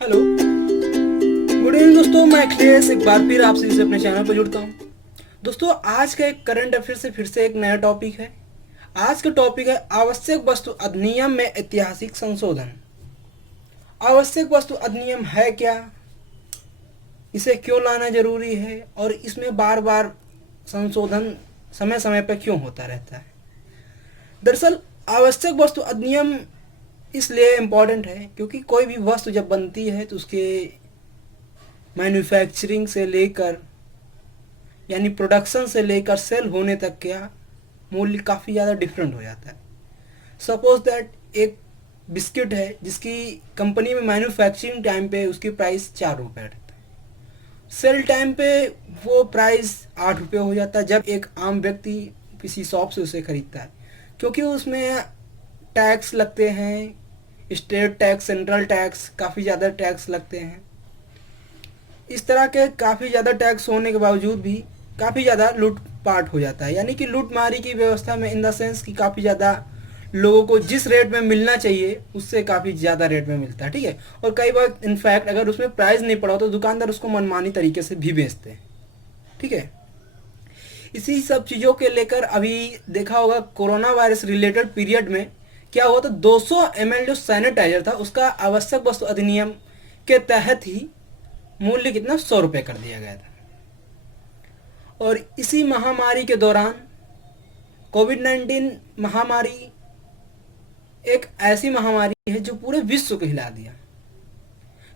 Hello, good evening दोस्तों। मैं अखिलेश एक बार फिर आपसे इसे अपने चैनल पर जुड़ता हूँ। दोस्तों, आज का एक करंट अफेयर से फिर से एक नया टॉपिक है। आज का टॉपिक है आवश्यक वस्तु अधिनियम में ऐतिहासिक संशोधन। आवश्यक वस्तु अधिनियम है क्या, इसे क्यों लाना जरूरी है और इसमें बार बार संशोधन समय समय पर क्यों होता रहता है। दरअसल आवश्यक वस्तु अधिनियम इसलिए इम्पोर्टेंट है क्योंकि कोई भी वस्तु जब बनती है तो उसके मैन्युफैक्चरिंग से लेकर यानी प्रोडक्शन से लेकर सेल होने तक का मूल्य काफ़ी ज़्यादा डिफरेंट हो जाता है। सपोज दैट एक बिस्किट है जिसकी कंपनी में मैन्युफैक्चरिंग टाइम पे उसकी प्राइस 4 रुपये रहता है, सेल टाइम पे वो प्राइस 8 रुपये हो जाता है जब एक आम व्यक्ति किसी शॉप से उसे खरीदता है, क्योंकि उसमें टैक्स लगते हैं, स्टेट टैक्स, सेंट्रल टैक्स, काफ़ी ज़्यादा टैक्स लगते हैं। इस तरह के काफ़ी ज़्यादा टैक्स होने के बावजूद भी काफ़ी ज़्यादा लूटपाट हो जाता है, यानी कि लूटमारी की व्यवस्था में इन द सेंस कि काफ़ी ज़्यादा लोगों को जिस रेट में मिलना चाहिए उससे काफ़ी ज़्यादा रेट में मिलता है। ठीक है, और कई बार इनफैक्ट अगर उसमें प्राइस नहीं पड़ा तो दुकानदार उसको मनमानी तरीके से भी बेचते हैं। ठीक है, इसी सब चीज़ों के लेकर अभी देखा होगा कोरोना वायरस रिलेटेड पीरियड में क्या हुआ था, 200 ml जो सैनिटाइजर था उसका आवश्यक वस्तु अधिनियम के तहत ही मूल्य कितना 100 रुपये कर दिया गया था। और इसी महामारी के दौरान कोविड-19 महामारी एक ऐसी महामारी है जो पूरे विश्व को हिला दिया।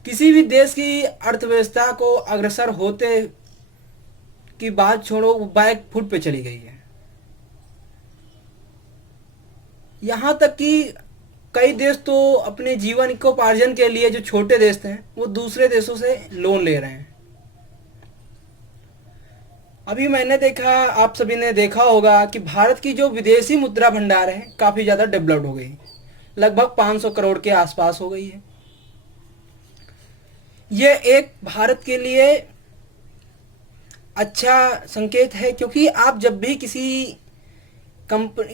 किसी भी देश की अर्थव्यवस्था को अग्रसर होते की बात छोड़ो, वो बैक फुट पे चली गई है। यहाँ तक कि कई देश तो अपने जीवन को उपार्जन के लिए, जो छोटे देश हैं वो दूसरे देशों से लोन ले रहे हैं। अभी मैंने देखा, आप सभी ने देखा होगा कि भारत की जो विदेशी मुद्रा भंडार है काफ़ी ज़्यादा डेवलप्ड हो गई, लगभग 500 करोड़ के आसपास हो गई है। ये एक भारत के लिए अच्छा संकेत है, क्योंकि आप जब भी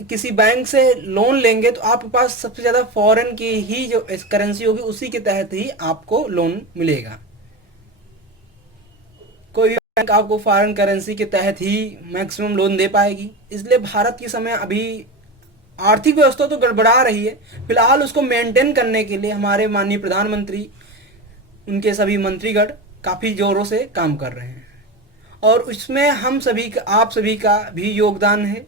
किसी बैंक से लोन लेंगे तो आपके पास सबसे ज़्यादा फॉरेन की ही जो करेंसी होगी उसी के तहत ही आपको लोन मिलेगा। कोई भी बैंक आपको फॉरेन करेंसी के तहत ही मैक्सिमम लोन दे पाएगी। इसलिए भारत की समय अभी आर्थिक व्यवस्था तो गड़बड़ा रही है, फिलहाल उसको मेंटेन करने के लिए हमारे माननीय प्रधानमंत्री, उनके सभी मंत्रीगण काफ़ी ज़ोरों से काम कर रहे हैं और उसमें हम सभी का, आप सभी का भी योगदान है।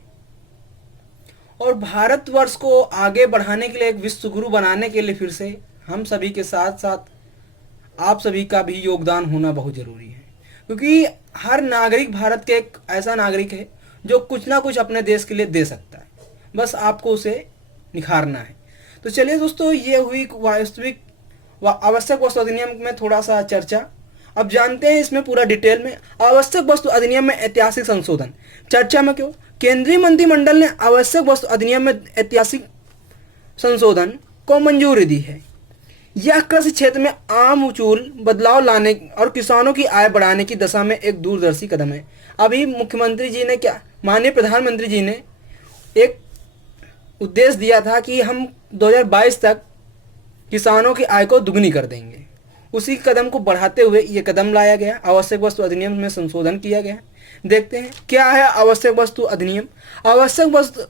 और भारतवर्ष को आगे बढ़ाने के लिए, एक विश्व गुरु बनाने के लिए फिर से हम सभी के साथ साथ आप सभी का भी योगदान होना बहुत ज़रूरी है, क्योंकि हर नागरिक भारत के एक ऐसा नागरिक है जो कुछ ना कुछ अपने देश के लिए दे सकता है, बस आपको उसे निखारना है। तो चलिए दोस्तों, ये हुई वास्तविक व आवश्यक वस्तु अधिनियम में थोड़ा सा चर्चा। अब जानते हैं इसमें पूरा डिटेल में आवश्यक वस्तु अधिनियम में ऐतिहासिक संशोधन। चर्चा में क्यों, केंद्रीय मंत्रिमंडल ने आवश्यक वस्तु अधिनियम में ऐतिहासिक संशोधन को मंजूरी दी है। यह कृषि क्षेत्र में आमूल बदलाव लाने और किसानों की आय बढ़ाने की दिशा में एक दूरदर्शी कदम है। अभी मुख्यमंत्री जी ने क्या, माननीय प्रधानमंत्री जी ने एक उद्देश्य दिया था कि हम 2022 तक किसानों की आय को दुगनी कर देंगे। उसी कदम को बढ़ाते हुए ये कदम लाया गया, आवश्यक वस्तु अधिनियम में संशोधन किया गया। देखते हैं क्या है आवश्यक वस्तु अधिनियम। आवश्यक वस्तु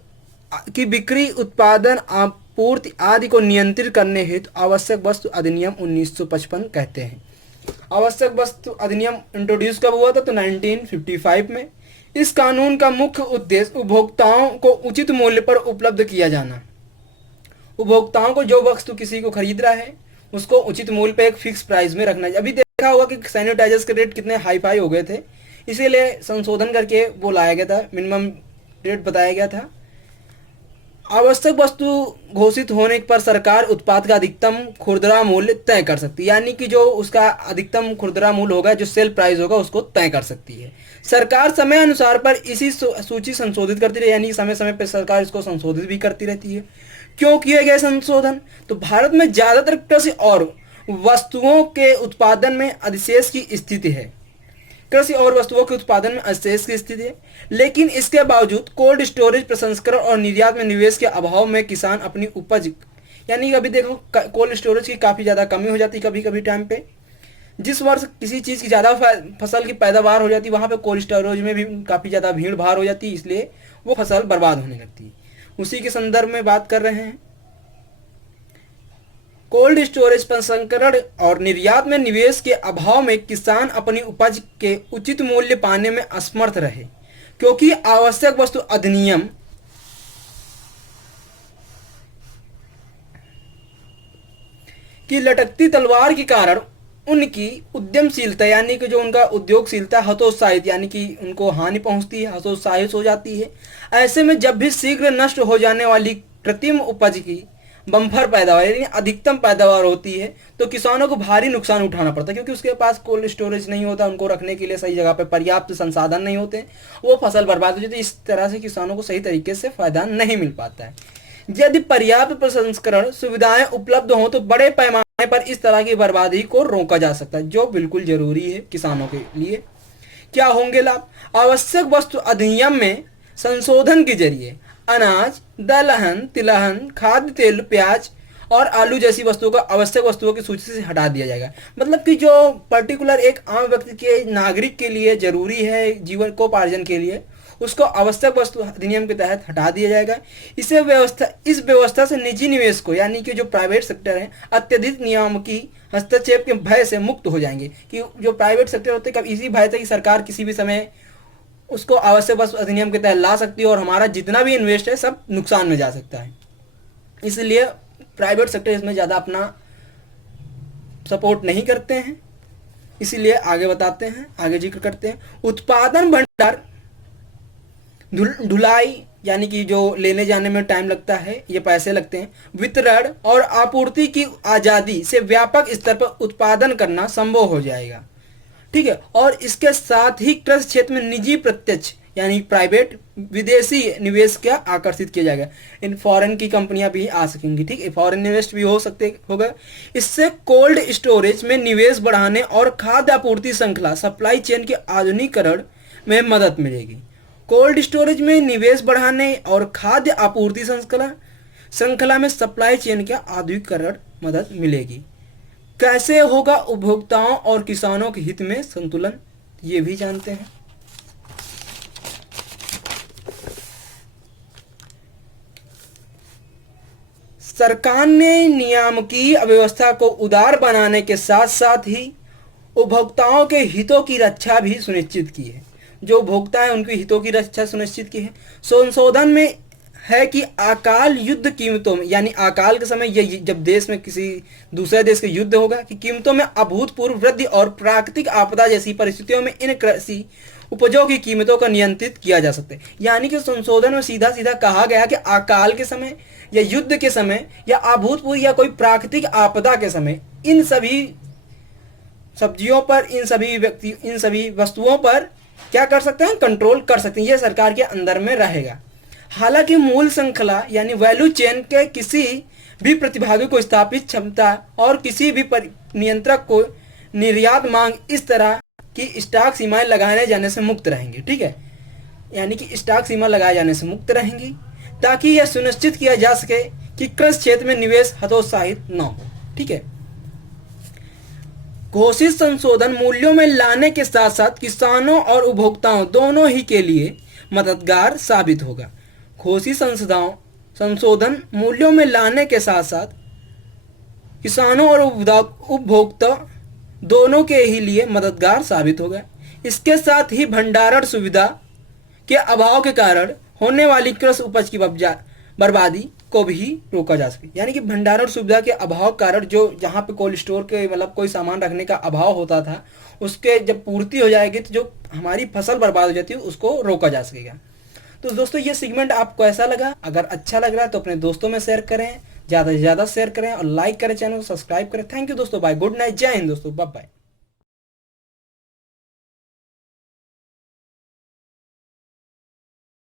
की बिक्री, उत्पादन, आपूर्ति आदि को नियंत्रित करने हेतु आवश्यक वस्तु अधिनियम 1955 कहते हैं। आवश्यक वस्तु अधिनियम इंट्रोड्यूस कब हुआ था, तो 1955 में। इस कानून का मुख्य उद्देश्य उपभोक्ताओं को उचित मूल्य पर उपलब्ध किया जाना। उपभोक्ताओं को जो वस्तु किसी को खरीद रहा है उसको उचित मूल्य पे एक फिक्स प्राइस में रखना है। अभी देखा होगा कि सैनिटाइजर्स के रेट कितने हाई फाई हो गए थे, इसीलिए संशोधन करके वो लाया गया था, मिनिमम रेट बताया गया था। आवश्यक वस्तु घोषित होने पर सरकार उत्पाद का अधिकतम खुदरा मूल्य तय कर सकती है, यानी कि जो उसका अधिकतम खुदरा मूल्य होगा, जो सेल प्राइस होगा, उसको तय कर सकती है। सरकार समय अनुसार पर इसी सूची संशोधित करती रही, यानी समय समय पर सरकार इसको संशोधित भी करती रहती है। क्यों किए गए संशोधन, तो भारत में ज़्यादातर कृषि और वस्तुओं के उत्पादन में अधिशेष की स्थिति है। कृषि और वस्तुओं के उत्पादन में अधिशेष की स्थिति है, लेकिन इसके बावजूद कोल्ड स्टोरेज, प्रसंस्करण और निर्यात में निवेश के अभाव में किसान अपनी उपज यानी कि अभी देखो कोल्ड स्टोरेज की काफ़ी ज़्यादा कमी हो जाती है कभी कभी टाइम पे। जिस वर्ष किसी चीज़ की ज़्यादा फसल की पैदावार हो जाती है वहाँ पे कोल्ड स्टोरेज में भी काफ़ी ज़्यादा भीड़ भाड़ हो जाती है, इसलिए वो फसल बर्बाद होने लगती है। उसी के संदर्भ में बात कर रहे हैं। कोल्ड स्टोरेज प्रसंस्करण और निर्यात में निवेश के अभाव में किसान अपनी उपज के उचित मूल्य पाने में असमर्थ रहे, क्योंकि आवश्यक वस्तु अधिनियम की लटकती तलवार के कारण उनकी उद्यमशीलता यानी कि जो उनका उद्योगशीलता हतोत्साहित यानी कि उनको हानि पहुंचती है, हतोत्साहित हो जाती है। ऐसे में जब भी शीघ्र नष्ट हो जाने वाली कृत्रिम उपज की बम्पर पैदावार यानी अधिकतम पैदावार होती है तो किसानों को भारी नुकसान उठाना पड़ता है, क्योंकि उसके पास कोल्ड स्टोरेज नहीं होता, उनको रखने के लिए सही जगह पर पर्याप्त संसाधन नहीं होते, वो फसल बर्बाद हो जाती है। इस तरह से किसानों को सही तरीके से फायदा नहीं मिल पाता है। यदि पर्याप्त प्रसंस्करण सुविधाएं उपलब्ध हों तो बड़े पैमाने पर इस तरह की बर्बादी को रोका जा सकता है, जो बिल्कुल जरूरी है किसानों के लिए। क्या होंगे लाभ? आवश्यक वस्तु अधिनियम में संशोधन के जरिए अनाज, दलहन, तिलहन, खाद्य तेल, प्याज और आलू जैसी वस्तुओं को आवश्यक वस्तुओं की सूची से हटा दिया जाएगा। मतलब कि जो पर्टिकुलर एक आम व्यक्ति के नागरिक के लिए जरूरी है जीवन को उपार्जन के लिए, उसको आवश्यक वस्तु अधिनियम के तहत हटा दिया जाएगा। इस व्यवस्था से निजी निवेश को यानी कि जो प्राइवेट सेक्टर है अत्यधिक नियामकी हस्तक्षेप के भय से मुक्त हो जाएंगे। कि जो प्राइवेट सेक्टर होते हैं इसी भय से कि सरकार किसी भी समय उसको आवश्यक वस्तु अधिनियम के तहत ला सकती है और हमारा जितना भी इन्वेस्ट है सब नुकसान में जा सकता है। इसलिए प्राइवेट सेक्टर इसमें ज़्यादा अपना सपोर्ट नहीं करते हैं। इसीलिए आगे बताते हैं, आगे जिक्र करते हैं। उत्पादन भंडार ढुलाई यानी कि जो लेने जाने में टाइम लगता है, ये पैसे लगते हैं। वितरण और आपूर्ति की आज़ादी से व्यापक स्तर पर उत्पादन करना संभव हो जाएगा, ठीक है। और इसके साथ ही कृषि क्षेत्र में निजी प्रत्यक्ष यानी प्राइवेट विदेशी निवेश क्या आकर्षित किया जाएगा। इन फॉरेन की कंपनियां भी आ सकेंगी, ठीक है, फॉरेन इन्वेस्ट भी होगा। इससे कोल्ड स्टोरेज में निवेश बढ़ाने और खाद्य आपूर्ति श्रृंखला सप्लाई चेन के आधुनिकीकरण में मदद मिलेगी। कोल्ड स्टोरेज में निवेश बढ़ाने और खाद्य आपूर्ति श्रृंखला में सप्लाई चेन के आधुनिकीकरण मदद मिलेगी। कैसे होगा उपभोक्ताओं और किसानों के हित में संतुलन, ये भी जानते हैं। सरकार ने नियामकीय व्यवस्था को उदार बनाने के साथ साथ ही उपभोक्ताओं के हितों की रक्षा भी सुनिश्चित की है। जो उपभोक्ता है उनके हितों की रक्षा सुनिश्चित की है। संशोधन में है कि अकाल युद्ध कीमतों में यानी अकाल के समय ये जब देश में किसी दूसरे देश के युद्ध होगा कि कीमतों में अभूतपूर्व वृद्धि और प्राकृतिक आपदा जैसी परिस्थितियों में इन कृषि उपजों की कीमतों को नियंत्रित किया जा सकता है। यानी कि संशोधन में सीधा सीधा कहा गया कि अकाल के समय या युद्ध के समय या अभूतपूर्व या कोई प्राकृतिक आपदा के समय इन सभी सब्जियों पर, इन सभी वस्तुओं पर क्या कर सकते हैं, कंट्रोल कर सकते हैं। ये सरकार के अंदर में रहेगा। हालांकि मूल श्रृंखला यानी वैल्यू चेन के किसी भी प्रतिभागी को स्थापित क्षमता और किसी भी नियंत्रक को निर्यात मांग इस तरह की स्टॉक सीमाएं लगाने जाने से मुक्त रहेंगी, ठीक है। यानी कि स्टॉक सीमा लगाए जाने से मुक्त रहेंगी ताकि यह सुनिश्चित किया जा सके कि कृषि क्षेत्र में निवेश हतोत्साहित न हो, ठीक है। घोषित संशोधन मूल्यों में लाने के साथ साथ किसानों और उपभोक्ताओं दोनों ही के लिए मददगार साबित होगा। घोषित संशोधन मूल्यों में लाने के साथ साथ किसानों और उपभोक्ता दोनों के ही लिए मददगार साबित होगा। इसके साथ ही भंडारण सुविधा के अभाव के कारण होने वाली कृषि उपज की बर्बादी को भी रोका जा सके। यानी कि भंडारण सुविधा के अभाव कारण जो जहाँ पे कोल्ड स्टोर के मतलब कोई सामान रखने का अभाव होता था, उसके जब पूर्ति हो जाएगी तो जो हमारी फसल बर्बाद हो जाती है उसको रोका जा सकेगा। तो दोस्तों ये सेगमेंट आपको ऐसा लगा? अगर अच्छा लग रहा है तो अपने दोस्तों में शेयर करें, ज़्यादा से ज़्यादा शेयर करें और लाइक करें, चैनल को सब्सक्राइब करें। थैंक यू दोस्तों, बाय, गुड नाइट, जय हिंद दोस्तों, बाय बाय।